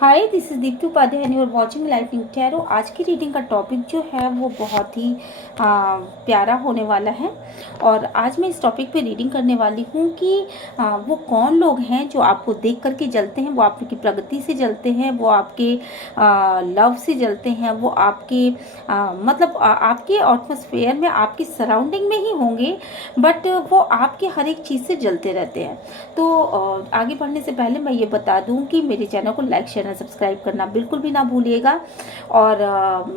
Hi, this is Deepti Upadhyay and you are watching life in tarot. आज की reading का topic जो है वो बहुत ही प्यारा होने वाला है। और आज मैं इस टॉपिक पे रीडिंग करने वाली हूँ कि वो कौन लोग हैं जो आपको देख करके जलते हैं, वो आपकी प्रगति से जलते हैं, वो आपके लव से जलते हैं, वो आपके आपके एटमॉस्फेयर में, आपकी सराउंडिंग में ही होंगे, बट वो आपके हर एक चीज़ से जलते रहते हैं। तो आगे बढ़ने से पहले मैं ये बता दूं कि मेरे चैनल को लाइक शेयर और सब्सक्राइब करना बिल्कुल भी ना भूलिएगा। और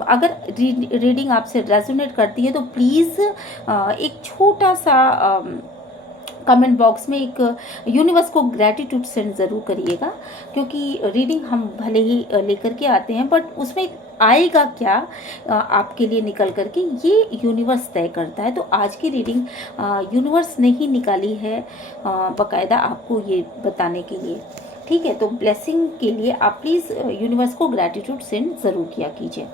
अगर रीडिंग आपसे रेजोनेट करती है तो प्लीज़ एक छोटा सा कमेंट बॉक्स में एक यूनिवर्स को ग्रैटिट्यूड सेंड ज़रूर करिएगा, क्योंकि रीडिंग हम भले ही लेकर के आते हैं बट उसमें आएगा क्या आपके लिए निकल करके ये यूनिवर्स तय करता है। तो आज की रीडिंग यूनिवर्स ने ही निकाली है बाकायदा आपको ये बताने के लिए। ठीक है, तो ब्लेसिंग के लिए आप प्लीज़ यूनिवर्स को ग्रैटिट्यूड सेंड ज़रूर किया कीजिए।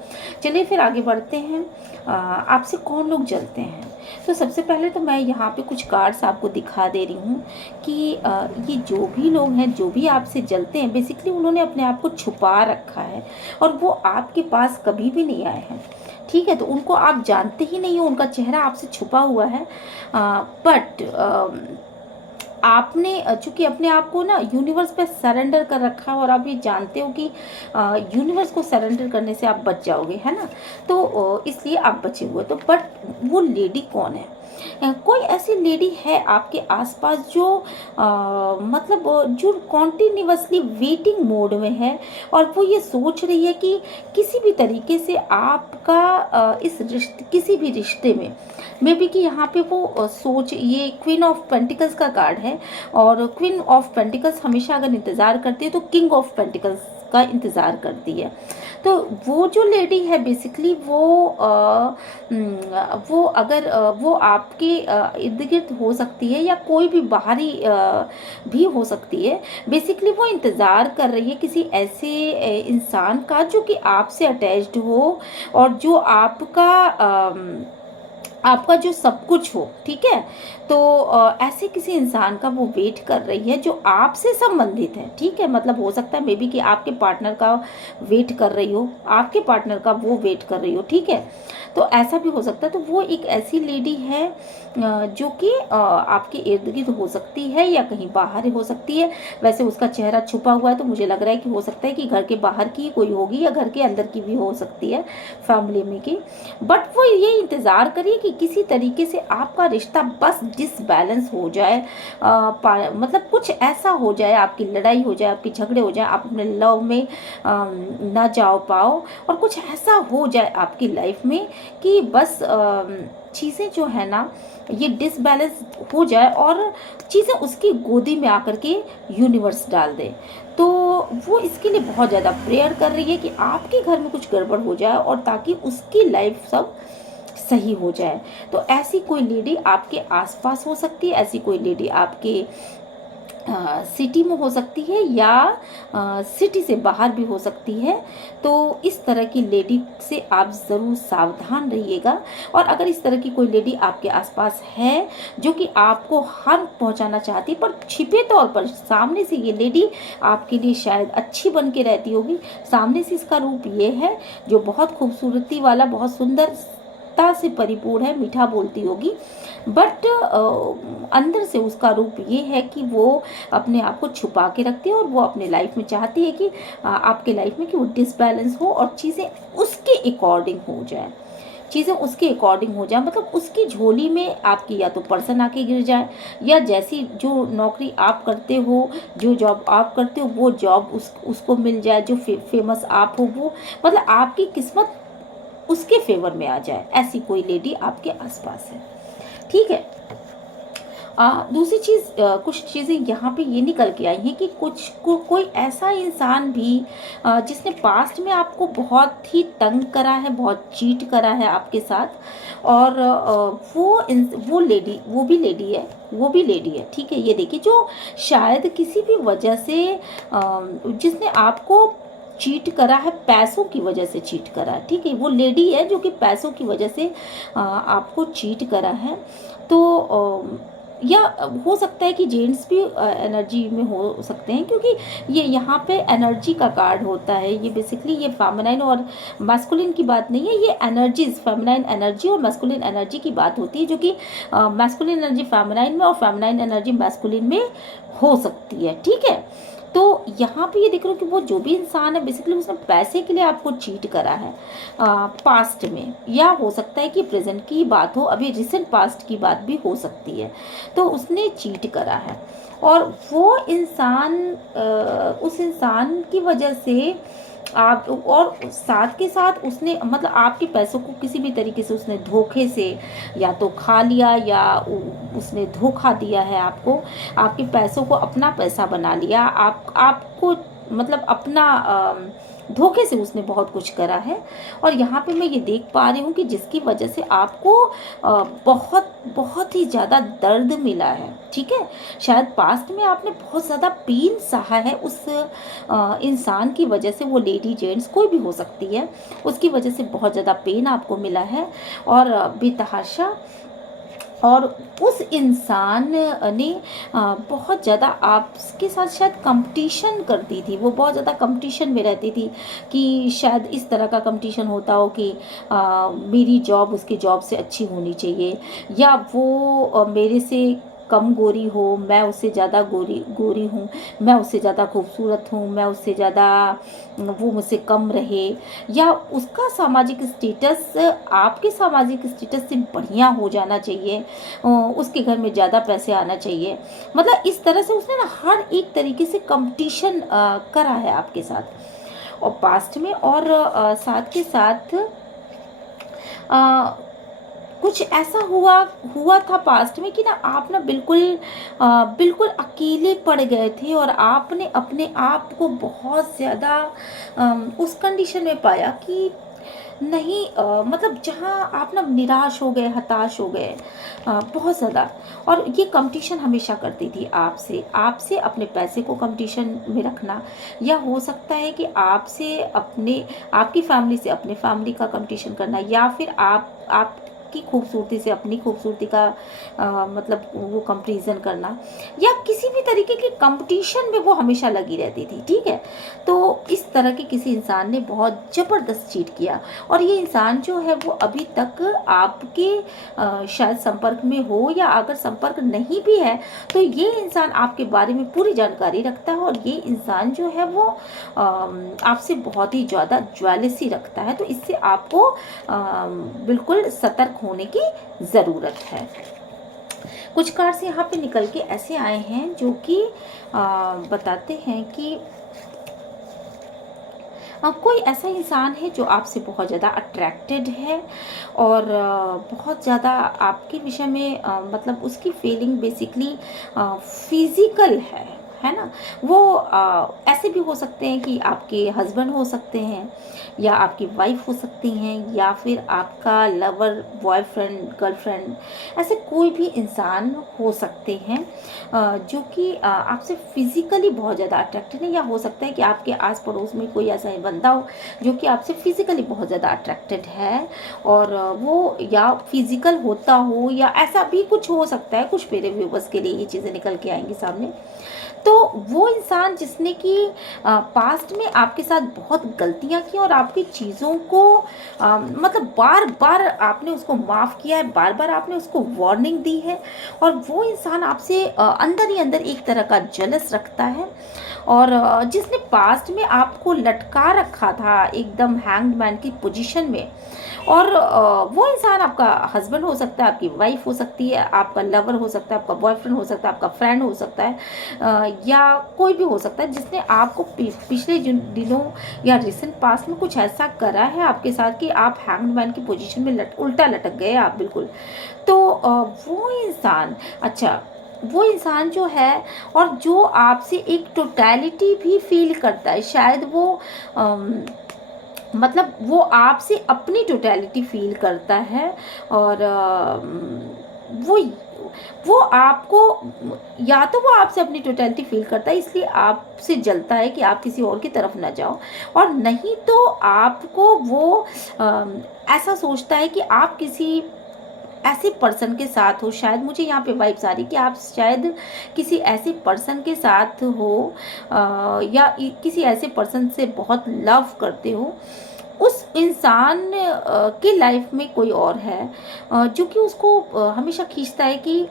चलिए फिर आगे बढ़ते हैं। आपसे कौन लोग जलते हैं? तो सबसे पहले तो मैं यहाँ पे कुछ कार्ड्स आपको दिखा दे रही हूँ कि ये जो भी लोग हैं, जो भी आपसे जलते हैं, बेसिकली उन्होंने अपने आप को छुपा रखा है और वो आपके पास कभी भी नहीं आए हैं। ठीक है, तो उनको आप जानते ही नहीं हो, उनका चेहरा आपसे छुपा हुआ है। बट आपने चूंकि अपने आप को ना यूनिवर्स पे सरेंडर कर रखा है और आप ये जानते हो कि यूनिवर्स को सरेंडर करने से आप बच जाओगे, है ना, तो इसलिए आप बचे हुए। तो बट वो लेडी कौन है? कोई ऐसी लेडी है आपके आसपास जो जो कॉन्टिन्यूसली वेटिंग मोड में है और वो ये सोच रही है कि किसी भी तरीके से आपका किसी भी रिश्ते में मे बी कि यहाँ पे वो सोच, ये क्वीन ऑफ पेंटिकल्स का कार्ड है और क्वीन ऑफ पेंटिकल्स हमेशा अगर इंतज़ार करती है तो किंग ऑफ पेंटिकल्स का इंतज़ार करती है। तो वो जो लेडी है बेसिकली वो अगर वो आपके इर्द गिर्द हो सकती है या कोई भी बाहरी भी हो सकती है। बेसिकली वो इंतज़ार कर रही है किसी ऐसे इंसान का जो कि आपसे अटैच्ड हो और जो आपका जो सब कुछ हो। ठीक है, तो ऐसे किसी इंसान का वो वेट कर रही है जो आपसे संबंधित है। ठीक है, मतलब हो सकता है मे बी कि आपके पार्टनर का वेट कर रही हो, आपके पार्टनर का वो वेट कर रही हो। ठीक है, तो ऐसा भी हो सकता है। तो वो एक ऐसी लेडी है जो कि आपके इर्द गिर्द हो सकती है या कहीं बाहर हो सकती है। वैसे उसका चेहरा छुपा हुआ है तो मुझे लग रहा है कि हो सकता है कि घर के बाहर की कोई होगी या घर के अंदर की भी हो सकती है, फैमिली में की। बट वो ये इंतज़ार करिए कि किसी तरीके से आपका रिश्ता बस डिसबैलेंस हो जाए, मतलब कुछ ऐसा हो जाए, आपकी लड़ाई हो जाए, आपके झगड़े हो जाए, आप अपने लव में ना जा पाओ और कुछ ऐसा हो जाए आपकी लाइफ में कि बस चीज़ें जो है ना ये डिसबैलेंस हो जाए और चीज़ें उसकी गोदी में आकर के यूनिवर्स डाल दे। तो वो इसके लिए बहुत ज़्यादा प्रेयर कर रही है कि आपके घर में कुछ गड़बड़ हो जाए और ताकि उसकी लाइफ सब सही हो जाए। तो ऐसी कोई लेडी आपके आसपास हो सकती है, ऐसी कोई लेडी आपके सिटी में हो सकती है या सिटी से बाहर भी हो सकती है। तो इस तरह की लेडी से आप ज़रूर सावधान रहिएगा। और अगर इस तरह की कोई लेडी आपके आसपास है जो कि आपको हार्म पहुंचाना चाहती है पर छिपे तौर पर, सामने से ये लेडी आपके लिए शायद अच्छी बन के रहती होगी, सामने से इसका रूप ये है जो बहुत खूबसूरती वाला, बहुत सुंदरता से परिपूर्ण है, मीठा बोलती होगी, बट अंदर से उसका रूप ये है कि वो अपने आप को छुपा के रखती है और वो अपने लाइफ में चाहती है कि आपके लाइफ में कि वो डिसबैलेंस हो और चीज़ें उसके अकॉर्डिंग हो जाए, चीज़ें उसके अकॉर्डिंग हो जाए। मतलब उसकी झोली में आपकी या तो पर्सन आके गिर जाए या जैसी जो नौकरी आप करते हो, जो जॉब आप करते हो, वो जॉब उसको मिल जाए, जो फेमस आप हो वो, मतलब आपकी किस्मत उसके फेवर में आ जाए। ऐसी कोई लेडी आपके आसपास है। ठीक है, दूसरी चीज़, कुछ चीज़ें यहाँ पे ये निकल के आई हैं कि कोई ऐसा इंसान भी जिसने पास्ट में आपको बहुत ही तंग करा है, बहुत चीट करा है आपके साथ, और वो लेडी, वो भी लेडी है। ठीक है, ये देखिए, जो शायद किसी भी वजह से जिसने आपको चीट करा है, पैसों की वजह से चीट करा है। ठीक है, वो लेडी है जो कि पैसों की वजह से आपको चीट करा है। तो या हो सकता है कि जेंट्स भी एनर्जी में हो सकते हैं, क्योंकि ये यहाँ पे एनर्जी का कार्ड होता है। ये बेसिकली ये फेमिनाइन और मैस्कुलिन की बात नहीं है, ये एनर्जीज, फेमिनाइन एनर्जी और मैस्कुलिन एनर्जी की बात होती है, जो कि मैस्कुलिन एनर्जी फेमिनाइन में और फेमिनाइन एनर्जी मैस्कुलिन में हो सकती है। ठीक है, तो यहाँ पे ये देख रहे हो कि वो जो भी इंसान है बेसिकली उसने पैसे के लिए आपको चीट करा है पास्ट में, या हो सकता है कि प्रेजेंट की बात हो, अभी रिसेंट पास्ट की बात भी हो सकती है। तो उसने चीट करा है और वो इंसान उस इंसान की वजह से आप, और साथ के साथ उसने मतलब आपके पैसों को किसी भी तरीके से उसने धोखे से या तो खा लिया, या उसने धोखा दिया है आपको, आपके पैसों को अपना पैसा बना लिया, आपको मतलब अपना धोखे से उसने बहुत कुछ करा है। और यहाँ पे मैं ये देख पा रही हूँ कि जिसकी वजह से आपको बहुत बहुत ही ज़्यादा दर्द मिला है। ठीक है, शायद पास्ट में आपने बहुत ज़्यादा पेन सहा है उस इंसान की वजह से, वो लेडी जेंट्स कोई भी हो सकती है, उसकी वजह से बहुत ज़्यादा पेन आपको मिला है और बेतहाशा। और उस इंसान ने बहुत ज़्यादा आपके साथ शायद कंपटीशन करती थी, वो बहुत ज़्यादा कंपटीशन में रहती थी कि शायद इस तरह का कंपटीशन होता हो कि मेरी जॉब उसकी जॉब से अच्छी होनी चाहिए, या वो मेरे से कम गोरी हो, मैं उससे ज़्यादा गोरी हूँ, मैं उससे ज़्यादा खूबसूरत हूँ, मैं उससे ज़्यादा, वो मुझसे कम रहे, या उसका सामाजिक स्टेटस आपके सामाजिक स्टेटस से बढ़िया हो जाना चाहिए, उसके घर में ज़्यादा पैसे आना चाहिए। मतलब इस तरह से उसने ना हर एक तरीके से कंपटीशन करा है आपके साथ और पास्ट में। और साथ के साथ कुछ ऐसा हुआ था पास्ट में कि ना आप ना बिल्कुल अकेले पड़ गए थे और आपने अपने आप को बहुत ज़्यादा उस कंडीशन में पाया कि नहीं, मतलब जहाँ आप ना निराश हो गए, हताश हो गए बहुत ज़्यादा। और ये कंपटीशन हमेशा करती थी आपसे अपने पैसे को कंपटीशन में रखना, या हो सकता है कि आपसे आपकी फैमिली से अपने फैमिली का कंपटीशन करना, या फिर आप की खूबसूरती से अपनी खूबसूरती का मतलब वो कंपैरिजन करना, या किसी भी तरीके के कंपटीशन में वो हमेशा लगी रहती थी। ठीक है, तो इस तरह के किसी इंसान ने बहुत ज़बरदस्त चीट किया और ये इंसान जो है वो अभी तक आपके शायद संपर्क में हो, या अगर संपर्क नहीं भी है तो ये इंसान आपके बारे में पूरी जानकारी रखता है और ये इंसान जो है वो आपसे बहुत ही ज़्यादा ज्वेलसी रखता है। तो इससे आपको बिल्कुल सतर्क होने की ज़रूरत है। कुछ कार्ड्स यहाँ पे निकल के ऐसे आए हैं जो कि बताते हैं कि कोई ऐसा इंसान है जो आपसे बहुत ज़्यादा अट्रैक्टेड है और बहुत ज़्यादा आपके विषय में मतलब उसकी फीलिंग बेसिकली फिजिकल है ना। वो ऐसे भी हो सकते हैं कि आपके हस्बैंड हो सकते हैं, या आपकी वाइफ हो सकती हैं, या फिर आपका लवर, बॉयफ्रेंड, गर्लफ्रेंड, ऐसे कोई भी इंसान हो सकते हैं जो कि आपसे फिज़िकली बहुत ज़्यादा अट्रैक्टेड है। या हो सकता है कि आपके आस पड़ोस में कोई ऐसा बंदा हो जो कि आपसे फिज़िकली बहुत ज़्यादा अट्रैक्टेड है, और वो या फिज़िकल होता हो या ऐसा भी कुछ हो सकता है। कुछ मेरे व्यूवर्स के लिए ये चीज़ें निकल के आएंगी सामने। तो वो इंसान जिसने कि पास्ट में आपके साथ बहुत गलतियां की और आपकी चीज़ों को मतलब बार बार आपने उसको माफ़ किया है, बार बार आपने उसको वार्निंग दी है, और वो इंसान आपसे अंदर ही अंदर एक तरह का जलस रखता है, और जिसने पास्ट में आपको लटका रखा था एकदम हैंग्ड मैन की पोजीशन में। और वो इंसान आपका हस्बैंड हो सकता है, आपकी वाइफ हो सकती है, आपका लवर हो सकता है, आपका बॉयफ्रेंड हो सकता है, आपका फ्रेंड हो सकता है, या कोई भी हो सकता है जिसने आपको पिछले दिनों या रिसेंट पास्ट में कुछ ऐसा करा है आपके साथ कि आप हैंग्ड मैन की पोजीशन में उल्टा लटक गए आप बिल्कुल। तो वो इंसान, अच्छा वो इंसान जो है और जो आपसे एक टोटलिटी भी फील करता है, शायद वो मतलब वो आपसे अपनी टोटलिटी फील करता है, और वो आपको, या तो वो आपसे अपनी टोटलिटी फील करता है इसलिए आपसे जलता है कि आप किसी और की तरफ ना जाओ, और नहीं तो आपको वो ऐसा सोचता है कि आप किसी ऐसे पर्सन के साथ हो, शायद मुझे यहाँ पे वाइब्स आ रही कि आप शायद किसी ऐसे पर्सन के साथ हो या किसी ऐसे पर्सन से बहुत लव करते हो। उस इंसान की लाइफ में कोई और है जो कि उसको हमेशा खींचता है कि,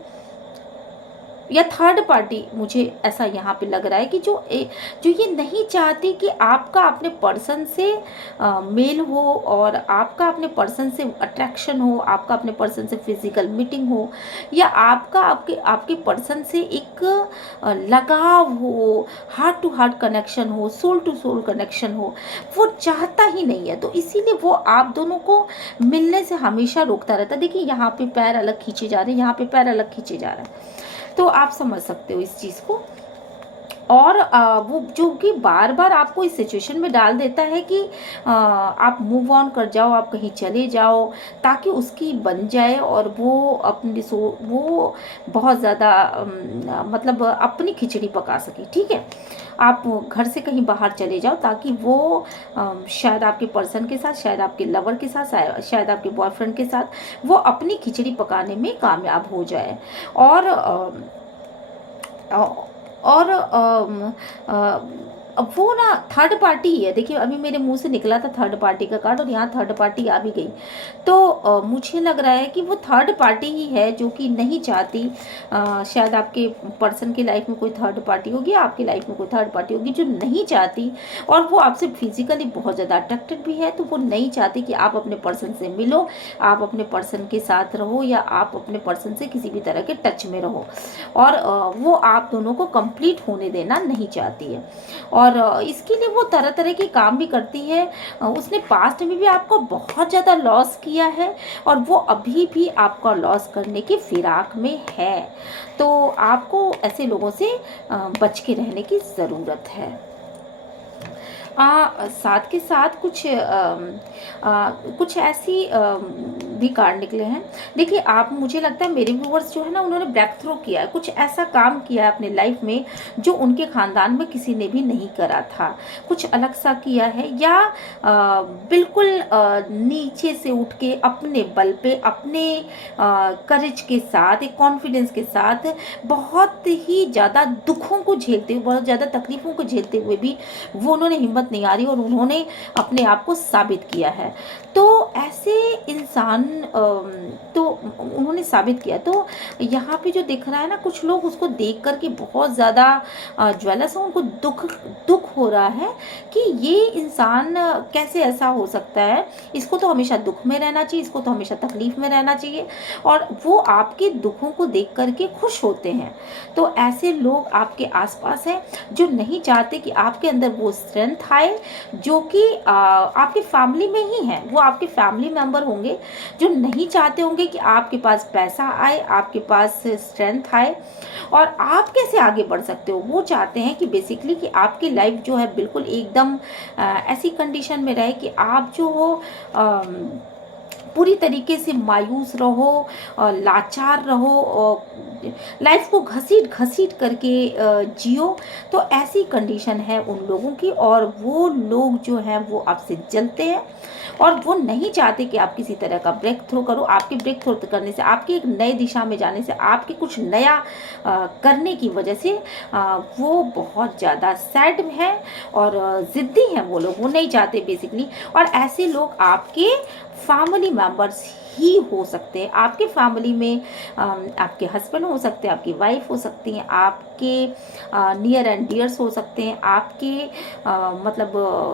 या थर्ड पार्टी, मुझे ऐसा यहाँ पे लग रहा है कि जो ये नहीं चाहती कि आपका अपने पर्सन से मेल हो और आपका अपने पर्सन से अट्रैक्शन हो, आपका अपने पर्सन से फिजिकल मीटिंग हो, या आपका आपके आपके पर्सन से एक लगाव हो, हार्ट टू हार्ट कनेक्शन हो, सोल टू सोल कनेक्शन हो, वो चाहता ही नहीं है। तो इसीलिए वो आप दोनों को मिलने से हमेशा रोकता रहता है। देखिए यहाँ पे पैर अलग खींचे जा रहे हैं, यहाँ पे पैर अलग खींचे जा रहे हैं, तो आप समझ सकते हो इस चीज़ को। और वो जो कि बार बार आपको इस सिचुएशन में डाल देता है कि आप मूव ऑन कर जाओ, आप कहीं चले जाओ, ताकि उसकी बन जाए और वो वो बहुत ज़्यादा मतलब अपनी खिचड़ी पका सके। ठीक है, आप घर से कहीं बाहर चले जाओ ताकि वो शायद आपके पर्सन के साथ, शायद आपके लवर के साथ, शायद आपके बॉयफ्रेंड के साथ वो अपनी खिचड़ी पकाने में कामयाब हो जाए। और और अब वो ना थर्ड पार्टी ही है। देखिए अभी मेरे मुंह से निकला था थर्ड पार्टी का कार्ड और यहाँ थर्ड पार्टी आ भी गई। तो मुझे लग रहा है कि वो थर्ड पार्टी ही है जो कि नहीं चाहती, शायद आपके पर्सन की लाइफ में कोई थर्ड पार्टी होगी, आपकी लाइफ में कोई थर्ड पार्टी होगी जो नहीं चाहती, और वो आपसे फिजिकली बहुत ज़्यादा अट्रैक्टेड भी है। तो वो नहीं चाहती कि आप अपने पर्सन से मिलो, आप अपने पर्सन के साथ रहो, या आप अपने पर्सन से किसी भी तरह के टच में रहो, और वो आप दोनों को कंप्लीट होने देना नहीं चाहती है। और इसके लिए वो तरह तरह के काम भी करती है। उसने पास्ट में भी आपको बहुत ज़्यादा लॉस किया है और वो अभी भी आपका लॉस करने की फिराक में है। तो आपको ऐसे लोगों से बच के रहने की ज़रूरत है। साथ के साथ कुछ ऐसी भी कार्ड निकले हैं। देखिए आप, मुझे लगता है मेरे व्यूअर्स जो है ना, उन्होंने ब्रेक थ्रू किया है, कुछ ऐसा काम किया है अपने लाइफ में जो उनके खानदान में किसी ने भी नहीं करा था, कुछ अलग सा किया है, या बिल्कुल नीचे से उठ के अपने बल पे, अपने करेज के साथ, एक कॉन्फिडेंस के साथ, बहुत ही ज़्यादा दुखों को झेलते हुए, बहुत ज़्यादा तकलीफ़ों को झेलते हुए भी वो उन्होंने हिम्मत नहीं हारी और उन्होंने अपने आप को साबित किया है। तो ऐसे इंसान तो उन्होंने साबित किया। तो यहाँ पे जो दिख रहा है ना, कुछ लोग उसको देख करके बहुत ज़्यादा ज्वेलस हैं, उनको दुख हो रहा है कि ये इंसान कैसे ऐसा हो सकता है, इसको तो हमेशा दुख में रहना चाहिए, इसको तो हमेशा तकलीफ में रहना चाहिए, और वो आपके दुखों को देख करके खुश होते हैं। तो ऐसे लोग आपके आसपास हैं जो नहीं चाहते कि आपके अंदर वो स्ट्रेंथ आए, जो कि आपके फैमिली में ही है, वो आपके फैमिली मेंबर होंगे जो नहीं चाहते होंगे कि आपके पास पैसा आए, आपके पास स्ट्रेंथ आए और आप कैसे आगे बढ़ सकते हो। वो चाहते हैं कि बेसिकली कि आपकी लाइफ जो है बिल्कुल एकदम ऐसी कंडीशन में रहे कि आप जो हो पूरी तरीके से मायूस रहो, लाचार रहो, लाइफ को घसीट घसीट करके जियो। तो ऐसी कंडीशन है उन लोगों की, और वो लोग जो हैं वो आपसे जलते हैं और वो नहीं चाहते कि आप किसी तरह का ब्रेक थ्रू करो। आपके ब्रेक थ्रू करने से, आपकी एक नई दिशा में जाने से, आपके कुछ नया करने की वजह से वो बहुत ज़्यादा सैड है और ज़िद्दी हैं वो लोग, वो नहीं चाहते बेसिकली। और ऐसे लोग आपके फैमिली मेंबर्स ही हो सकते हैं। आपके फैमिली में आपके हस्बैंड हो सकते हैं, आपकी वाइफ हो सकती हैं, आपके नियर एंड डियर्स हो सकते हैं, आपके मतलब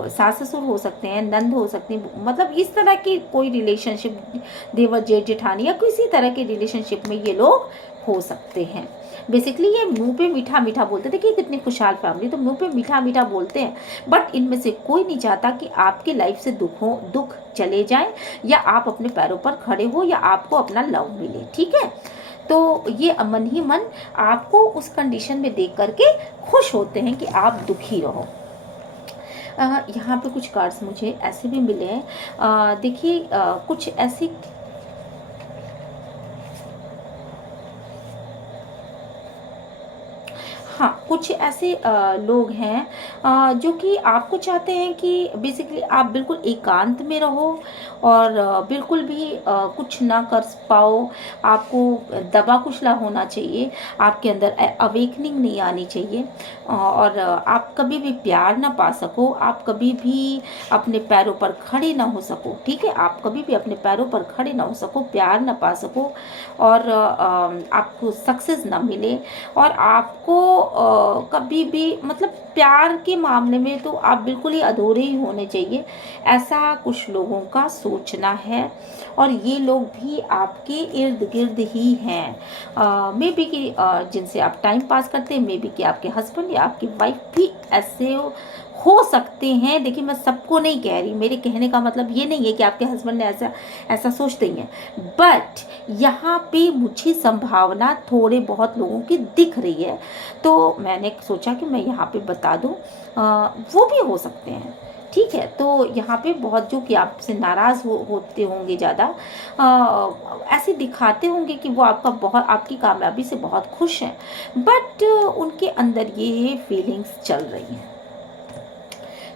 सास ससुर हो सकते हैं, नंद हो सकती हैं, मतलब इस तरह की कोई रिलेशनशिप, देवर जेठ जेठानी या किसी तरह के रिलेशनशिप में ये लोग हो सकते हैं। बेसिकली ये मुंह पे मीठा मीठा बोलते थे कि कितनी खुशहाल फैमिली, तो मुंह पे मीठा मीठा बोलते हैं, बट इनमें से कोई नहीं चाहता कि आपके लाइफ से दुख चले जाएं, या आप अपने पैरों पर खड़े हो, या आपको अपना लव मिले। ठीक है, तो ये मन ही मन आपको उस कंडीशन में देख करके खुश होते हैं कि आप दुखी रहो। यहाँ पे कुछ कार्ड्स मुझे ऐसे भी मिले हैं। देखिए कुछ ऐसी, हाँ, कुछ ऐसे लोग हैं जो कि आपको चाहते हैं कि बेसिकली आप बिल्कुल एकांत में रहो और बिल्कुल भी कुछ ना कर पाओ, आपको दबा कुचला होना चाहिए, आपके अंदर अवेकनिंग नहीं आनी चाहिए, और आप कभी भी प्यार ना पा सको, आप कभी भी अपने पैरों पर खड़े ना हो सको, ठीक है, आप कभी भी अपने पैरों पर खड़े ना हो सको, प्यार ना पा सको, और आपको सक्सेस ना मिले, और आपको कभी भी मतलब प्यार के मामले में तो आप बिल्कुल ही अधूरे ही होने चाहिए, ऐसा कुछ लोगों का सोचना है। और ये लोग भी आपके इर्द गिर्द ही हैं, मे बी कि जिनसे आप टाइम पास करते हैं, मे बी कि आपके हस्बैंड या आपकी वाइफ भी ऐसे हो सकते हैं। देखिए, मैं सबको नहीं कह रही, मेरे कहने का मतलब ये नहीं है कि आपके हस्बैंड ने ऐसा ऐसा सोचते ही हैं, बट यहाँ पे मुझे संभावना थोड़े बहुत लोगों की दिख रही है, तो मैंने सोचा कि मैं यहाँ पे बता दूँ, वो भी हो सकते हैं, ठीक है। तो यहाँ पे बहुत जो कि आपसे नाराज़ होते होंगे ज़्यादा, ऐसे दिखाते होंगे कि वो बहुत आपकी कामयाबी से बहुत खुश हैं, बट उनके अंदर ये फीलिंग्स चल रही हैं,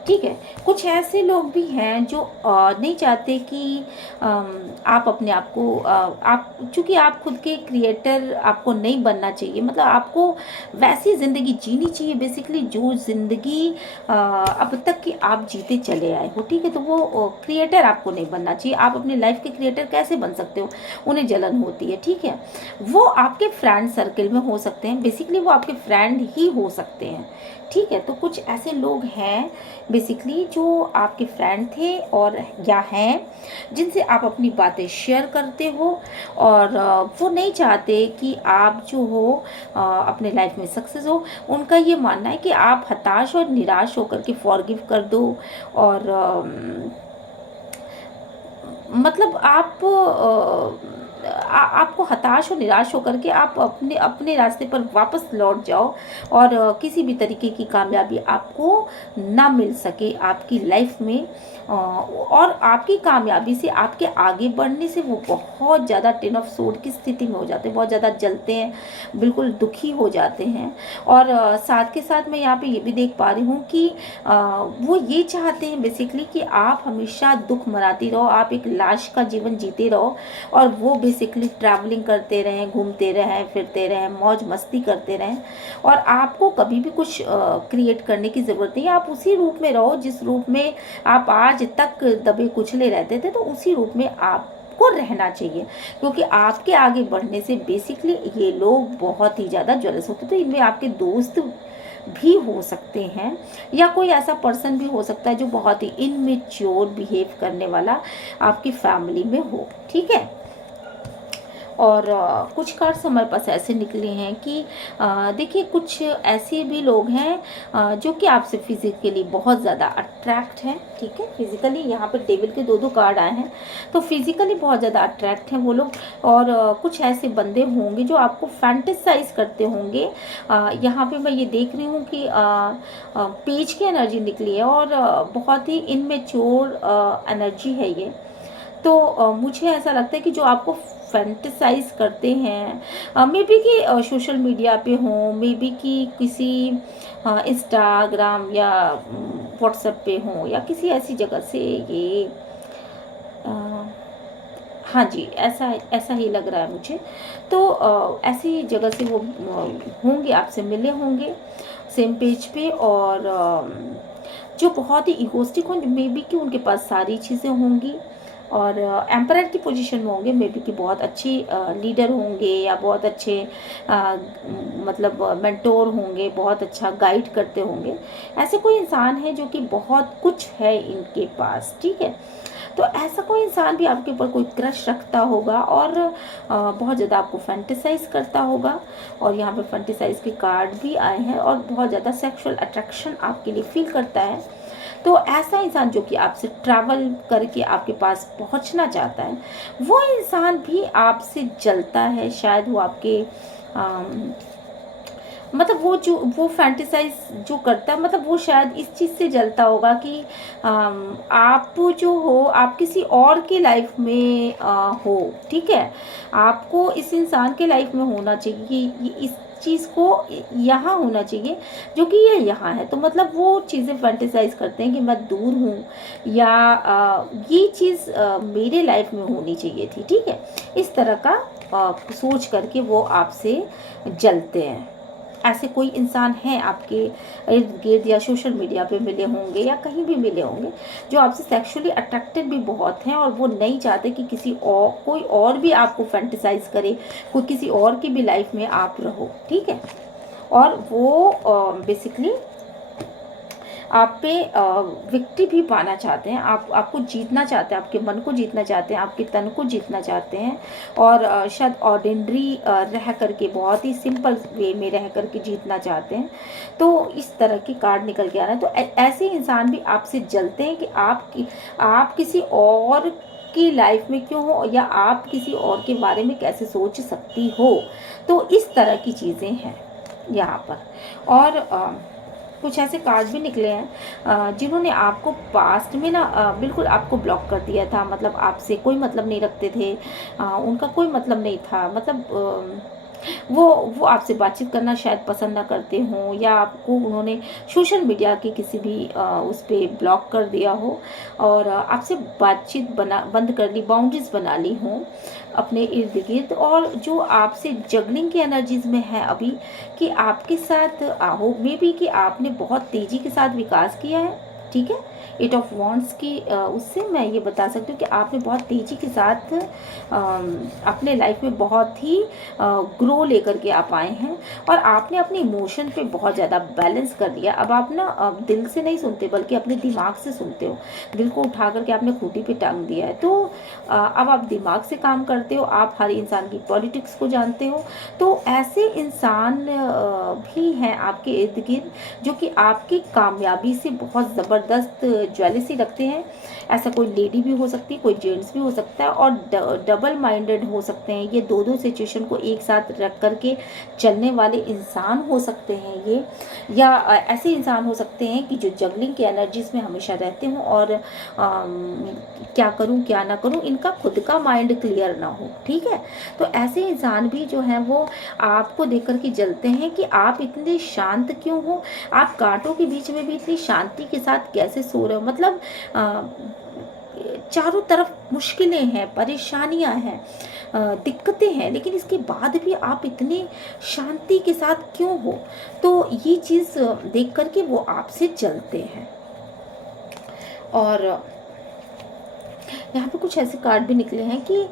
ठीक है। कुछ ऐसे लोग भी हैं जो नहीं चाहते कि आप अपने आप को आप चूँकि आप खुद के क्रिएटर आपको नहीं बनना चाहिए, मतलब आपको वैसी ज़िंदगी जीनी चाहिए बेसिकली जो ज़िंदगी अब तक की आप जीते चले आए हो, ठीक है। तो वो क्रिएटर आपको नहीं बनना चाहिए। आप अपनी लाइफ के क्रिएटर कैसे बन सकते हो, उन्हें जलन होती है, ठीक है। वो आपके फ्रेंड सर्कल में हो सकते हैं, बेसिकली वो आपके फ्रेंड ही हो सकते हैं, ठीक है। तो कुछ ऐसे लोग हैं बेसिकली जो आपके फ्रेंड थे और या हैं, जिनसे आप अपनी बातें शेयर करते हो, और वो नहीं चाहते कि आप जो हो अपने लाइफ में सक्सेस हो। उनका ये मानना है कि आप हताश और निराश होकर के फॉरगिव कर दो, और मतलब आपको हताश और निराश होकर के आप अपने अपने रास्ते पर वापस लौट जाओ, और किसी भी तरीके की कामयाबी आपको ना मिल सके आपकी लाइफ में, और आपकी कामयाबी से आपके आगे बढ़ने से वो बहुत ज़्यादा टेन ऑफ सोर्ड की स्थिति में हो जाते हैं, बहुत ज़्यादा जलते हैं, बिल्कुल दुखी हो जाते हैं। और साथ के साथ मैं यहाँ पे ये भी देख पा रही हूँ कि वो ये चाहते हैं बेसिकली कि आप हमेशा दुख मनाती रहो, आप एक लाश का जीवन जीते रहो, और वो बेसिकली ट्रैवलिंग करते रहें, घूमते रहें, फिरते रहें, मौज मस्ती करते रहें, और आपको कभी भी कुछ क्रिएट करने की ज़रूरत नहीं है। आप उसी रूप में रहो जिस रूप में आप आज तक दबे कुचले रहते थे, तो उसी रूप में आपको रहना चाहिए, क्योंकि आपके आगे बढ़ने से बेसिकली ये लोग बहुत ही ज़्यादा जेलस होते हैं। तो इनमें आपके दोस्त भी हो सकते हैं, या कोई ऐसा पर्सन भी हो सकता है जो बहुत ही इनमेच्योर बिहेव करने वाला आपकी फैमिली में हो, ठीक है। और कुछ कार्ड्स हमारे पास ऐसे निकले हैं कि देखिए, कुछ ऐसे भी लोग हैं जो कि आपसे फिजिकली बहुत ज़्यादा अट्रैक्ट हैं, ठीक है। फिजिकली यहाँ पर डेविल के दो कार्ड आए हैं, तो फिजिकली बहुत ज़्यादा अट्रैक्ट हैं वो लोग, और कुछ ऐसे बंदे होंगे जो आपको फैंटेसाइज करते होंगे। यहाँ पे मैं ये देख रही हूँ कि पेज की एनर्जी निकली है, और बहुत ही इनमेच्योर एनर्जी है ये। तो मुझे ऐसा लगता है कि जो आपको फैंटेसाइज करते हैं, मे बी कि सोशल मीडिया पे हों, मे बी कि किसी इंस्टाग्राम या व्हाट्सएप पे हों, या किसी ऐसी जगह से ये हाँ जी, ऐसा ऐसा ही लग रहा है मुझे। तो ऐसी जगह से वो होंगे, आपसे मिले होंगे सेम पेज पे, और जो बहुत ही इगोस्टिक हों, मे बी कि उनके पास सारी चीज़ें होंगी, और एम्परर की पोजीशन में होंगे, मे बी कि बहुत अच्छी लीडर होंगे, या बहुत अच्छे मतलब मेंटोर होंगे, बहुत अच्छा गाइड करते होंगे। ऐसे कोई इंसान है जो कि बहुत कुछ है इनके पास, ठीक है। तो ऐसा कोई इंसान भी आपके ऊपर कोई क्रश रखता होगा, और बहुत ज़्यादा आपको फैंटेसाइज करता होगा, और यहाँ पे फैंटेसाइज के कार्ड भी आए हैं, और बहुत ज़्यादा सेक्सुअल अट्रैक्शन आपके लिए फील करता है। तो ऐसा इंसान जो कि आपसे ट्रैवल करके आपके पास पहुंचना चाहता है, वो इंसान भी आपसे जलता है। शायद वो आपके मतलब वो फैंटेसाइज जो करता है, मतलब वो शायद इस चीज़ से जलता होगा कि आप जो हो, आप किसी और की लाइफ में हो, ठीक है। आपको इस इंसान के लाइफ में होना चाहिए, ये इस चीज़ को यहाँ होना चाहिए जो कि ये यहाँ है। तो मतलब वो चीज़ें फैंटेसाइज करते हैं कि मैं दूर हूँ या ये चीज़ मेरे लाइफ में होनी चाहिए थी, ठीक है। इस तरह का सोच करके वो आपसे जलते हैं। ऐसे कोई इंसान हैं आपके इर्द गिर्द या सोशल मीडिया पे मिले होंगे या कहीं भी मिले होंगे जो आपसे सेक्सुअली अट्रैक्टेड भी बहुत हैं और वो नहीं चाहते कि कोई और भी आपको फैंटेसाइज करे, कोई किसी और की भी लाइफ में आप रहो, ठीक है। और वो बेसिकली आप पे विक्ट्री भी पाना चाहते हैं, आपको जीतना चाहते हैं, आपके मन को जीतना चाहते हैं, आपके तन को जीतना चाहते हैं और शायद ऑर्डिनरी रह करके, बहुत ही सिंपल वे में रह करके जीतना चाहते हैं। तो इस तरह की कार्ड निकल के आ रहा है। तो ऐसे इंसान भी आपसे जलते हैं कि आप किसी और की लाइफ में क्यों हो या आप किसी और के बारे में कैसे सोच सकती हो। तो इस तरह की चीज़ें हैं यहाँ पर। और कुछ ऐसे कार्ड भी निकले हैं जिन्होंने आपको पास्ट में ना बिल्कुल आपको ब्लॉक कर दिया था, मतलब आपसे कोई मतलब नहीं रखते थे, उनका कोई मतलब नहीं था, मतलब वो आपसे बातचीत करना शायद पसंद ना करते हों या आपको उन्होंने सोशल मीडिया की किसी भी उस पर ब्लॉक कर दिया हो और आपसे बातचीत बंद कर ली, बाउंड्रीज बना ली हों अपने इर्द गिर्द। और जो आपसे जगलिंग की एनर्जीज में है अभी कि आपके साथ हो मे बी कि आपने बहुत तेज़ी के साथ विकास किया है, ठीक है। 8 ऑफ वॉन्ड्स की उससे मैं ये बता सकती हूँ कि आपने बहुत तेज़ी के साथ अपने लाइफ में बहुत ही ग्रो लेकर के आप आए हैं और आपने अपने इमोशन पे बहुत ज़्यादा बैलेंस कर दिया। अब आप ना दिल से नहीं सुनते बल्कि अपने दिमाग से सुनते हो, दिल को उठा करके आपने खूंटी पे टांग दिया है। तो अब आप दिमाग से काम करते हो, आप हर इंसान की पॉलिटिक्स को जानते हो। तो ऐसे इंसान भी हैं आपके इर्द गिर्द जो कि आपकी कामयाबी से बहुत ज़बरदस्त ज्वेलसी रखते हैं। ऐसा कोई लेडी भी हो सकती है, कोई जेंट्स भी हो सकता है और डबल माइंडेड हो सकते हैं। ये दो सिचुएशन को एक साथ रख करके चलने वाले इंसान हो सकते हैं ये, या ऐसे इंसान हो सकते हैं कि जो जगलिंग की एनर्जीज में हमेशा रहते हों और क्या करूं क्या ना करूं इनका खुद का माइंड क्लियर ना हो, ठीक है। तो ऐसे इंसान भी जो हैं वो आपको देख करके जलते हैं कि आप इतने शांत क्यों हो, आप कांटों के बीच में भी इतनी शांति के साथ कैसे सो रहे हो। मतलब चारों तरफ मुश्किलें हैं, परेशानियां हैं, दिक्कतें हैं, लेकिन इसके बाद भी आप इतने शांति के साथ क्यों हो। तो ये चीज़ देख करके वो आपसे जलते हैं। और यहाँ पे कुछ ऐसे कार्ड भी निकले हैं कि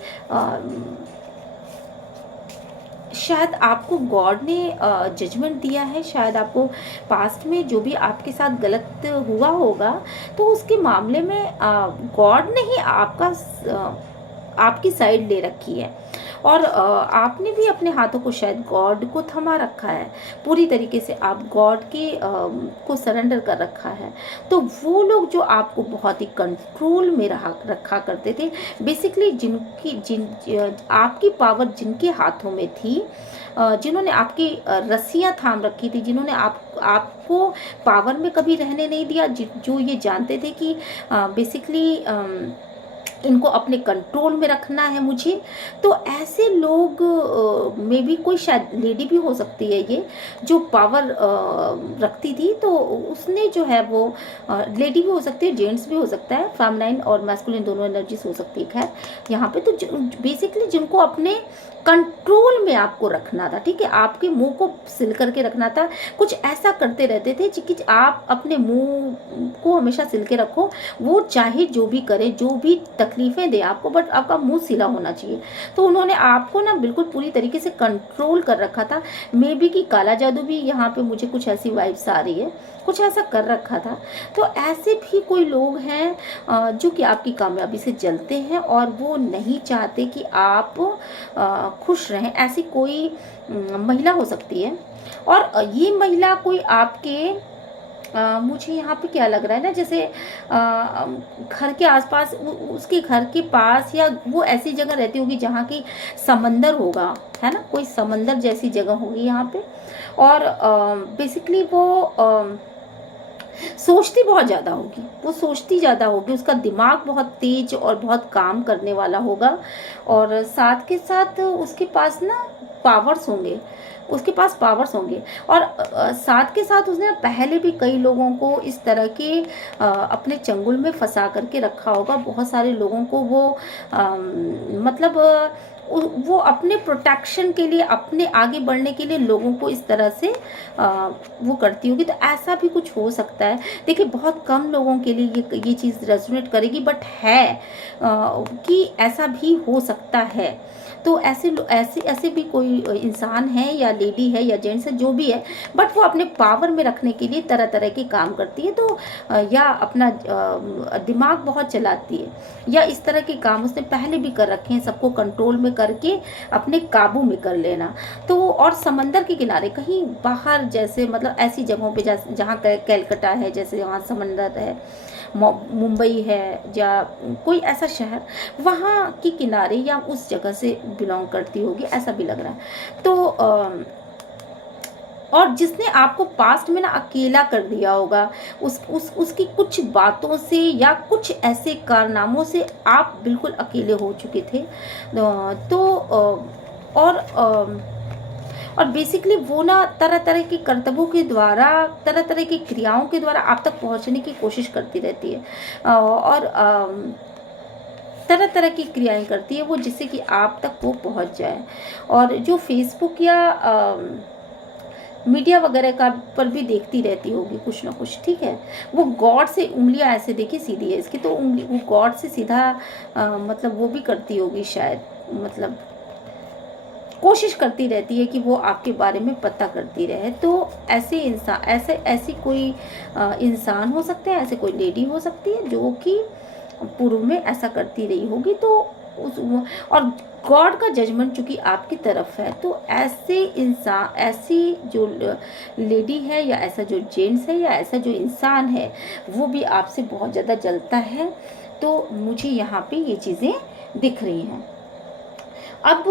शायद आपको गॉड ने जजमेंट दिया है, शायद आपको पास्ट में जो भी आपके साथ गलत हुआ होगा तो उसके मामले में गॉड ने ही आपकी साइड ले रखी है और आपने भी अपने हाथों को शायद गॉड को थमा रखा है, पूरी तरीके से आप गॉड के को सरेंडर कर रखा है। तो वो लोग जो आपको बहुत ही कंट्रोल में रखा करते थे, बेसिकली आपकी पावर जिनके हाथों में थी, जिन्होंने आपकी रस्सियां थाम रखी थी, जिन्होंने आपको पावर में कभी रहने नहीं दिया, जो ये जानते थे कि बेसिकली इनको अपने कंट्रोल में रखना है मुझे। तो ऐसे लोग में भी कोई शायद लेडी भी हो सकती है ये जो पावर रखती थी, तो उसने जो है वो लेडी भी हो सकती है, जेंट्स भी हो सकता है, फेमिनाइन और मैस्कुलिन दोनों एनर्जीज हो सकती है। खैर यहाँ पे तो बेसिकली जिनको अपने कंट्रोल में आपको रखना था, ठीक है, आपके मुंह को सिल करके रखना था, कुछ ऐसा करते रहते थे कि आप अपने मुंह को हमेशा सिल के रखो, वो चाहे जो भी करे, जो भी तकलीफें दे आपको, बट आपका मुंह सिला होना चाहिए। तो उन्होंने आपको ना बिल्कुल पूरी तरीके से कंट्रोल कर रखा था। मे बी कि काला जादू भी यहाँ पे मुझे कुछ ऐसी वाइब्स आ रही है, कुछ ऐसा कर रखा था। तो ऐसे भी कोई लोग हैं जो कि आपकी कामयाबी से जलते हैं और वो नहीं चाहते कि आप खुश रहें। ऐसी कोई महिला हो सकती है और ये महिला कोई आपके मुझे यहाँ पे क्या लग रहा है ना, जैसे घर के आसपास, उसके घर के पास, या वो ऐसी जगह रहती होगी जहाँ की समंदर होगा, है ना, कोई समंदर जैसी जगह होगी यहाँ पे। और बेसिकली वो सोचती बहुत ज़्यादा होगी, वो सोचती ज़्यादा होगी, उसका दिमाग बहुत तेज और बहुत काम करने वाला होगा। और साथ के साथ उसके पास ना पावर्स होंगे, उसके पास पावर्स होंगे। और साथ के साथ उसने पहले भी कई लोगों को इस तरह के अपने चंगुल में फंसा करके रखा होगा। बहुत सारे लोगों को वो मतलब वो अपने प्रोटेक्शन के लिए, अपने आगे बढ़ने के लिए लोगों को इस तरह से वो करती होगी। तो ऐसा भी कुछ हो सकता है। देखिए बहुत कम लोगों के लिए ये चीज़ रेजोनेट करेगी, बट है कि ऐसा भी हो सकता है। तो ऐसे ऐसे भी कोई इंसान है या लेडी है या जेंट्स है जो भी है, बट वो अपने पावर में रखने के लिए तरह तरह के काम करती है। तो या अपना दिमाग बहुत चलाती है, या इस तरह के काम उसने पहले भी कर रखे हैं, सबको कंट्रोल में करके अपने काबू में कर लेना। तो और समंदर के किनारे कहीं बाहर, जैसे मतलब ऐसी जगहों पे जहाँ कैलकाटा है, जैसे वहाँ समंदर है, मुंबई है, या कोई ऐसा शहर, वहाँ के किनारे या उस जगह से बिलोंग करती होगी, ऐसा भी लग रहा है। तो और जिसने आपको पास्ट में ना अकेला कर दिया होगा, उसकी कुछ बातों से या कुछ ऐसे कारनामों से आप बिल्कुल अकेले हो चुके थे। तो और बेसिकली वो ना तरह तरह के कर्तव्यों के द्वारा, तरह तरह की क्रियाओं के द्वारा आप तक पहुंचने की कोशिश करती रहती है। और तरह तरह की क्रियाएं करती है वो, जिससे कि आप तक वो पहुंच जाए। और जो फेसबुक या मीडिया वगैरह का पर भी देखती रहती होगी कुछ ना कुछ, ठीक है। वो गॉड से उंगलियां ऐसे देखिए सीधी है इसकी, तो उंगली वो गॉड से सीधा मतलब वो भी करती होगी शायद, मतलब कोशिश करती रहती है कि वो आपके बारे में पता करती रहे। तो ऐसे इंसान, ऐसी कोई इंसान हो सकते हैं, ऐसे कोई लेडी हो सकती है जो कि पूर्व में ऐसा करती रही होगी। तो उस और गॉड का जजमेंट चूंकि आपकी तरफ है, तो ऐसे इंसान, ऐसी जो लेडी है या ऐसा जो जेंट्स है या ऐसा जो इंसान है, वो भी आपसे बहुत ज़्यादा जलता है। तो मुझे यहाँ पे ये चीज़ें दिख रही हैं। अब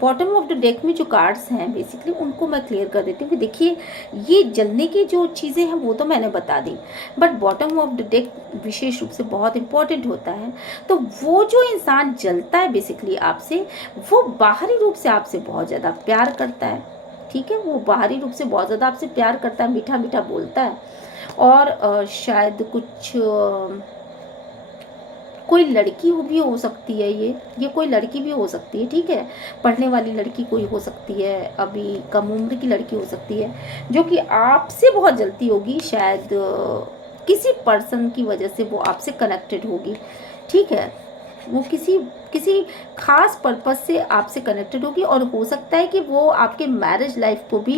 बॉटम ऑफ द डेक में जो कार्ड्स हैं बेसिकली उनको मैं क्लियर कर देती हूँ कि देखिए ये जलने की जो चीज़ें हैं वो तो मैंने बता दी, but bottom of the deck विशेष रूप से बहुत इंपॉर्टेंट होता है। तो वो जो इंसान जलता है बेसिकली आपसे, वो बाहरी रूप से आपसे बहुत ज़्यादा प्यार करता है, ठीक है। वो बाहरी रूप से बहुत ज़्यादा आपसे प्यार करता है, मीठा मीठा बोलता है। और शायद कुछ कोई लड़की भी हो सकती है, ये कोई लड़की भी हो सकती है, ठीक है। पढ़ने वाली लड़की कोई हो सकती है, अभी कम उम्र की लड़की हो सकती है, जो कि आपसे बहुत जलती होगी। शायद किसी पर्सन की वजह से वो आपसे कनेक्टेड होगी, ठीक है। वो किसी खास पर्पस से आपसे कनेक्टेड होगी, और हो सकता है कि वो आपके मैरिज लाइफ को भी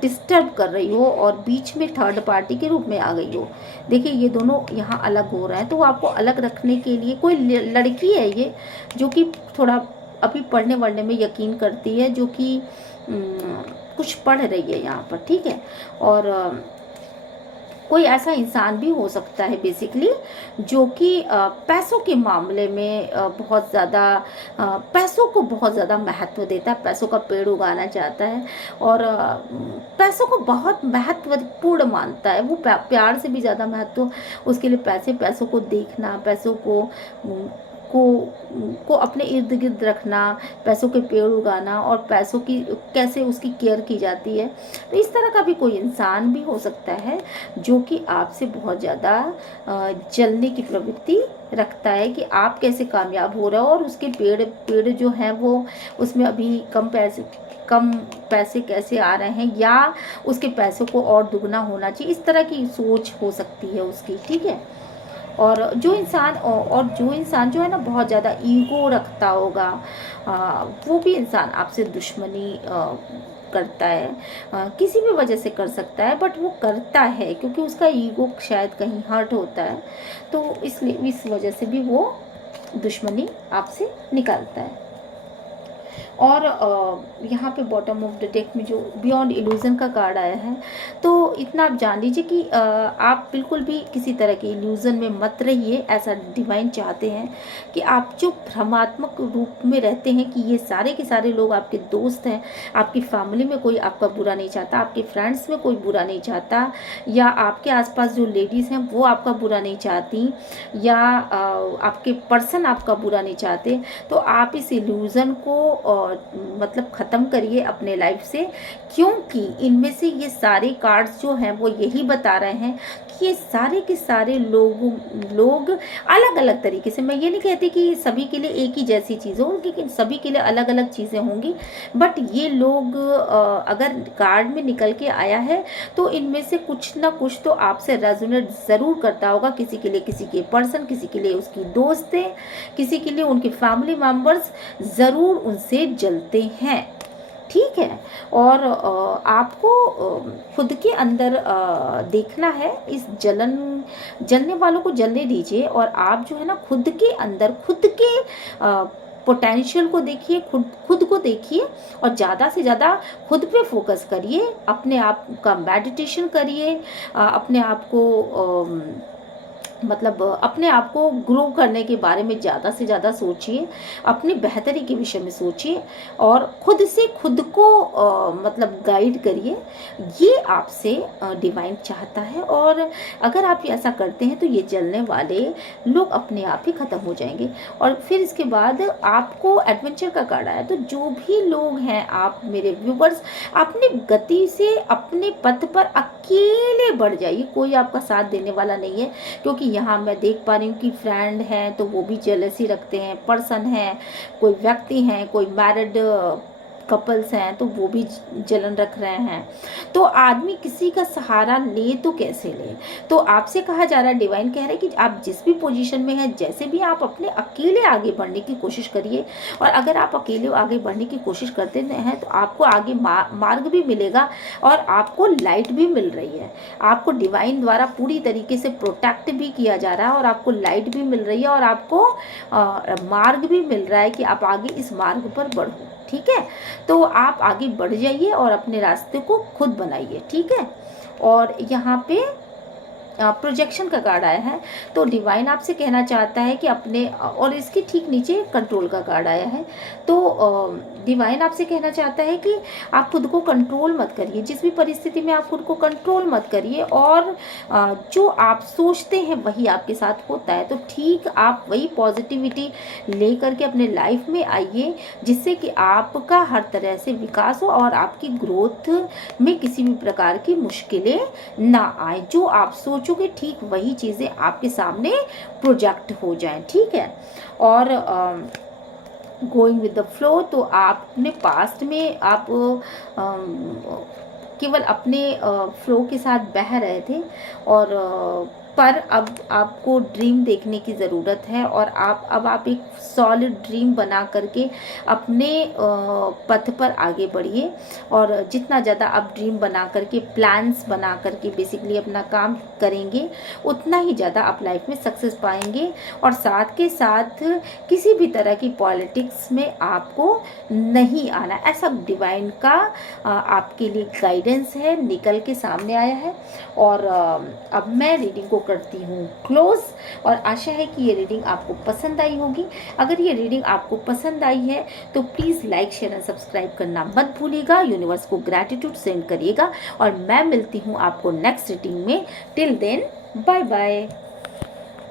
डिस्टर्ब कर रही हो और बीच में थर्ड पार्टी के रूप में आ गई हो। देखिए ये दोनों यहाँ अलग हो रहा है, तो वो आपको अलग रखने के लिए कोई लड़की है ये, जो कि थोड़ा अभी पढ़ने वढ़ने में यकीन करती है, जो कि कुछ पढ़ रही है यहाँ पर, ठीक है। और कोई ऐसा इंसान भी हो सकता है बेसिकली जो कि पैसों के मामले में बहुत ज़्यादा पैसों को बहुत ज़्यादा महत्व देता है, पैसों का पेड़ उगाना चाहता है, और पैसों को बहुत महत्वपूर्ण मानता है। वो प्यार से भी ज़्यादा महत्व उसके लिए पैसों को देखना, पैसों को अपने इर्द गिर्द रखना, पैसों के पेड़ उगाना, और पैसों की कैसे उसकी केयर की जाती है। तो इस तरह का भी कोई इंसान भी हो सकता है जो कि आपसे बहुत ज़्यादा जलने की प्रवृत्ति रखता है कि आप कैसे कामयाब हो रहे हो, और उसके पेड़ जो हैं वो उसमें अभी कम पैसे कैसे आ रहे हैं, या उसके पैसों को और दुगना होना चाहिए। इस तरह की सोच हो सकती है उसकी, ठीक है। और जो इंसान जो है ना बहुत ज़्यादा ईगो रखता होगा, वो भी इंसान आपसे दुश्मनी करता है, किसी भी वजह से कर सकता है, बट वो करता है क्योंकि उसका ईगो शायद कहीं हर्ट होता है। तो इसलिए इस वजह से भी वो दुश्मनी आपसे निकालता है। और यहाँ पे बॉटम ऑफ द डेक में जो बियॉन्ड इल्यूज़न का कार्ड आया है, तो इतना आप जान लीजिए कि आप बिल्कुल भी किसी तरह के इल्यूज़न में मत रहिए। ऐसा डिवाइन चाहते हैं कि आप जो भ्रमात्मक रूप में रहते हैं कि ये सारे के सारे लोग आपके दोस्त हैं, आपकी फैमिली में कोई आपका बुरा नहीं चाहता, आपके फ्रेंड्स में कोई बुरा नहीं चाहता, या आपके आसपास जो लेडीज़ हैं वो आपका बुरा नहीं चाहती, या आपके पर्सन आपका बुरा नहीं चाहते। तो आप इस इल्यूज़न को मतलब ख़त्म करिए अपने लाइफ से, क्योंकि इनमें से ये सारे कार्ड्स जो हैं वो यही बता रहे हैं कि ये सारे के सारे लोग अलग अलग तरीके से, मैं ये नहीं कहती कि सभी के लिए एक ही जैसी चीज़ हो, लेकिन सभी के लिए अलग अलग चीज़ें होंगी। बट ये लोग अगर कार्ड में निकल के आया है तो इनमें से कुछ ना कुछ तो आपसे रेजोनेट ज़रूर करता होगा। किसी के लिए किसी के पर्सन, किसी के लिए उसकी दोस्तें, किसी के लिए उनके फैमिली मेम्बर्स ज़रूर उनसे जलते हैं, ठीक है। और आपको खुद के अंदर देखना है, इस जलने वालों को जलने दीजिए, और आप जो है ना खुद के अंदर खुद के पोटेंशियल को देखिए, खुद को देखिए, और ज़्यादा से ज़्यादा खुद पे फोकस करिए, अपने आप का मेडिटेशन करिए, अपने आप को मतलब अपने आप को ग्रो करने के बारे में ज़्यादा से ज़्यादा सोचिए, अपनी बेहतरी के विषय में सोचिए, और खुद से खुद को मतलब गाइड करिए। ये आपसे डिवाइन चाहता है, और अगर आप ऐसा करते हैं तो ये जलने वाले लोग अपने आप ही ख़त्म हो जाएंगे। और फिर इसके बाद आपको एडवेंचर का कार्ड आया, तो जो भी लोग हैं, आप मेरे व्यूवर्स, अपनी गति से अपने पथ पर अकेले बढ़ जाइए, कोई आपका साथ देने वाला नहीं है। क्योंकि यहाँ मैं देख पा रही हूँ कि फ्रेंड हैं तो वो भी जेलसी रखते हैं, पर्सन हैं, कोई व्यक्ति हैं, कोई मैरिड कपल्स हैं तो वो भी जलन रख रहे हैं। तो आदमी किसी का सहारा ले तो कैसे ले। तो आपसे कहा जा रहा है, डिवाइन कह रहे हैं कि आप जिस भी पोजीशन में हैं, जैसे भी, आप अपने अकेले आगे बढ़ने की कोशिश करिए। और अगर आप अकेले आगे बढ़ने की कोशिश करते हैं तो आपको आगे मार्ग भी मिलेगा, और आपको लाइट भी मिल रही है। आपको डिवाइन द्वारा पूरी तरीके से प्रोटेक्ट भी किया जा रहा है, और आपको लाइट भी मिल रही है, और आपको मार्ग भी मिल रहा है कि आप आगे इस मार्ग पर बढ़ो, ठीक है। तो आप आगे बढ़ जाइए और अपने रास्ते को खुद बनाइए, ठीक है। और यहाँ पे प्रोजेक्शन का कार्ड आया है, तो डिवाइन आपसे कहना चाहता है कि अपने, और इसके ठीक नीचे कंट्रोल का कार्ड आया है, तो डिवाइन आपसे कहना चाहता है कि आप खुद को कंट्रोल मत करिए, जिस भी परिस्थिति में आप खुद को कंट्रोल मत करिए, और जो आप सोचते हैं वही आपके साथ होता है। तो ठीक आप वही पॉजिटिविटी ले करके अपने लाइफ में आइए, जिससे कि आपका हर तरह से विकास हो, और आपकी ग्रोथ में किसी भी प्रकार की मुश्किलें ना आए। जो आप सोचोगे ठीक वही चीज़ें आपके सामने प्रोजेक्ट हो जाएं, ठीक है। और गोइंग विद द फ्लो, तो आप अपने पास्ट में आप केवल अपने फ्लो के साथ बह रहे थे, और पर अब आपको ड्रीम देखने की ज़रूरत है, और आप एक सॉलिड ड्रीम बना करके अपने पथ पर आगे बढ़िए। और जितना ज़्यादा आप ड्रीम बना करके, प्लान्स बना करके बेसिकली अपना काम करेंगे, उतना ही ज़्यादा आप लाइफ में सक्सेस पाएंगे। और साथ के साथ किसी भी तरह की पॉलिटिक्स में आपको नहीं आना, ऐसा डिवाइन का आपके लिए गाइडेंस है, निकल के सामने आया है। और अब मैं रीडिंग को करती हूँ क्लोज, और आशा है कि ये रीडिंग आपको पसंद आई होगी। अगर ये रीडिंग आपको पसंद आई है तो please like, share and subscribe करना मत भूलिएगा। यूनिवर्स को ग्रैटिट्यूड सेंड करिएगा, और मैं मिलती हूँ आपको नेक्स्ट रीडिंग में। Till then, bye bye.